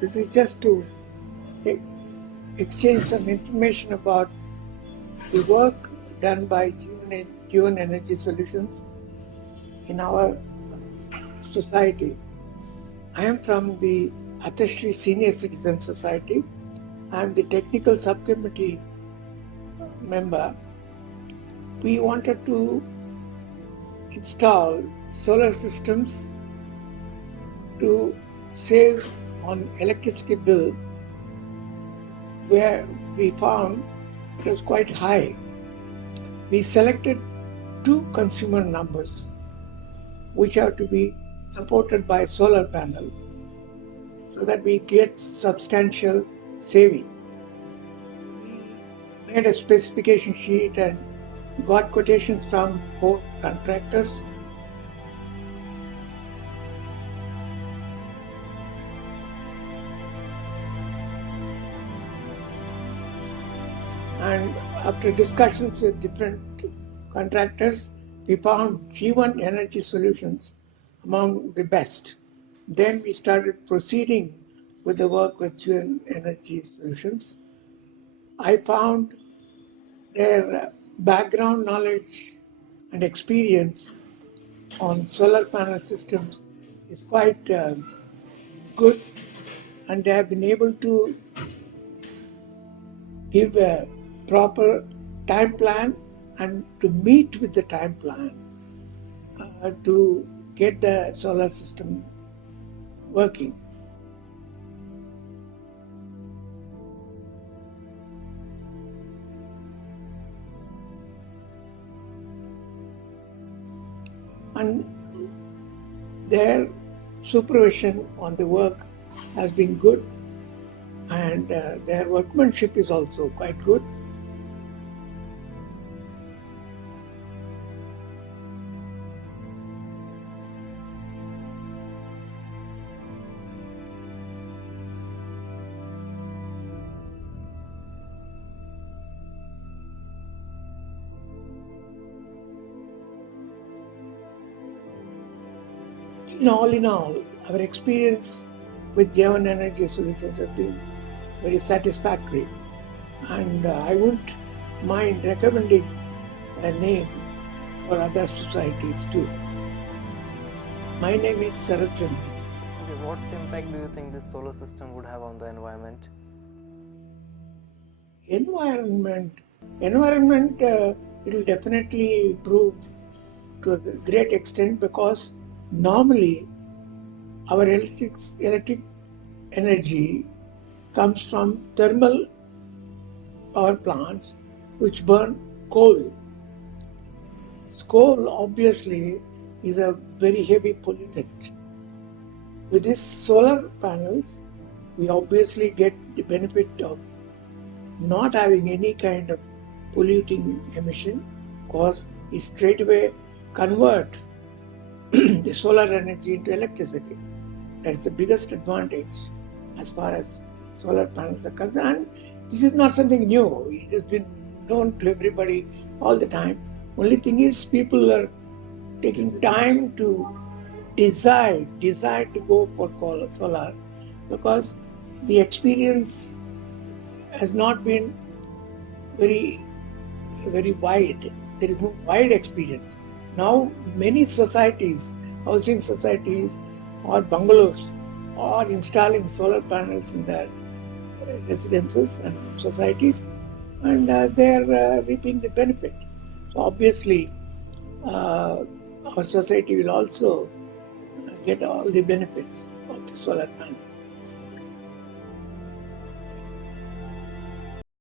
This is just to exchange some information about the work done by Geon Energy Solutions in our society. I am from the Athashree Senior Citizen Society. I am the technical subcommittee member. We wanted to install solar systems to save on electricity bill, where we found it was quite high. We selected 2 consumer numbers which have to be supported by solar panel so that we get substantial saving. We made a specification sheet and got quotations from 4 contractors. And after discussions with different contractors, we found G1 Energy Solutions among the best. Then we started proceeding with the work with G1 Energy Solutions. I found their background knowledge and experience on solar panel systems is quite good, and they have been able to give a proper time plan and to meet with the time plan to get the solar system working. And their supervision on the work has been good, and their workmanship is also quite good. In all, our experience with J1 Energy Solutions has been very satisfactory, and I wouldn't mind recommending a name for other societies too. My name is Sarat Chandra. Okay, what impact do you think this solar system would have on the environment? Environment, it will definitely improve to a great extent, because normally our electric energy comes from thermal power plants which burn coal. Coal obviously is a very heavy pollutant. With these solar panels, we obviously get the benefit of not having any kind of polluting emission, because we straight away convert the solar energy into electricity. That's the biggest advantage as far as solar panels are concerned. This is not something new. It has been known to everybody all the time. Only thing is, people are taking time to decide to go for solar, because the experience has not been very wide. There is no wide experience. Now many societies, housing societies or bungalows, are installing solar panels in their residences and societies, and they are reaping the benefit. So obviously our society will also get all the benefits of the solar panel.